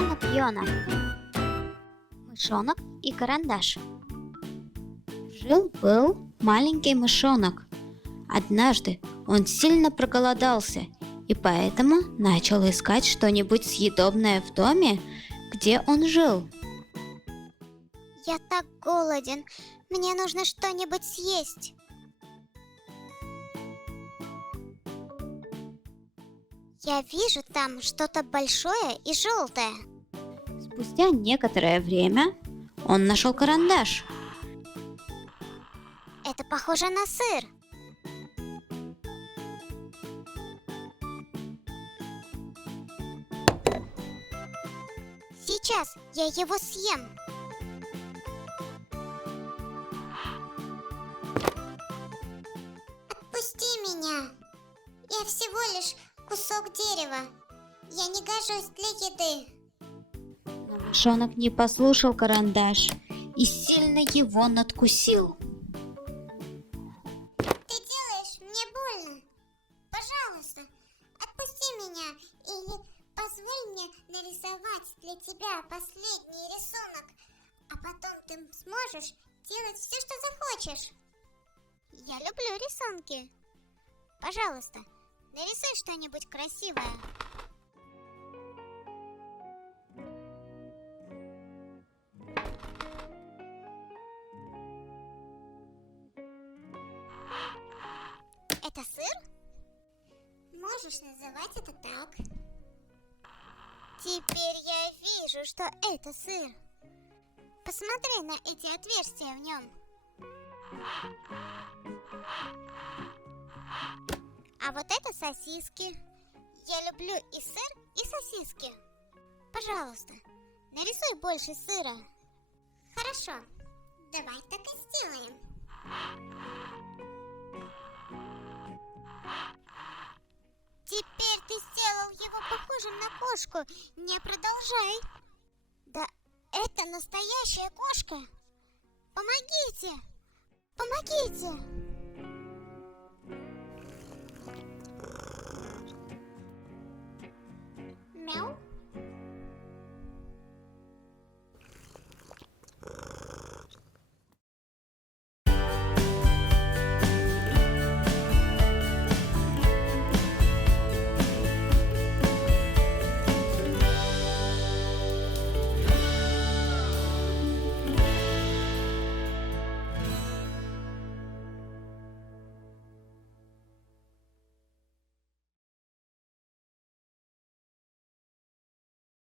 Рисунок Йона. Мышонок и карандаш. Жил-был маленький мышонок. Однажды он сильно проголодался и поэтому начал искать что-нибудь съедобное в доме, где он жил. Я так голоден. Мне нужно что-нибудь съесть. Я вижу там что-то большое и желтое. Спустя некоторое время он нашел карандаш. Это похоже на сыр. Сейчас я его съем. Отпусти меня. Я всего лишь кусок дерева. Я не гожусь для еды. Но мышонок не послушал карандаш и сильно его надкусил. Ты делаешь мне больно. Пожалуйста, отпусти меня или позволь мне нарисовать для тебя последний рисунок, а потом ты сможешь делать все, что захочешь. Я люблю рисунки. Пожалуйста, нарисуй что-нибудь красивое. Это сыр? Можешь называть это так. Теперь я вижу, что это сыр. Посмотри на эти отверстия в нем. А вот это сосиски. Я люблю и сыр, и сосиски. Пожалуйста, нарисуй больше сыра. Хорошо, давай так и сделаем. Теперь ты сделал его похожим на кошку. Не продолжай. Да это настоящая кошка. Помогите! Помогите! Мяу.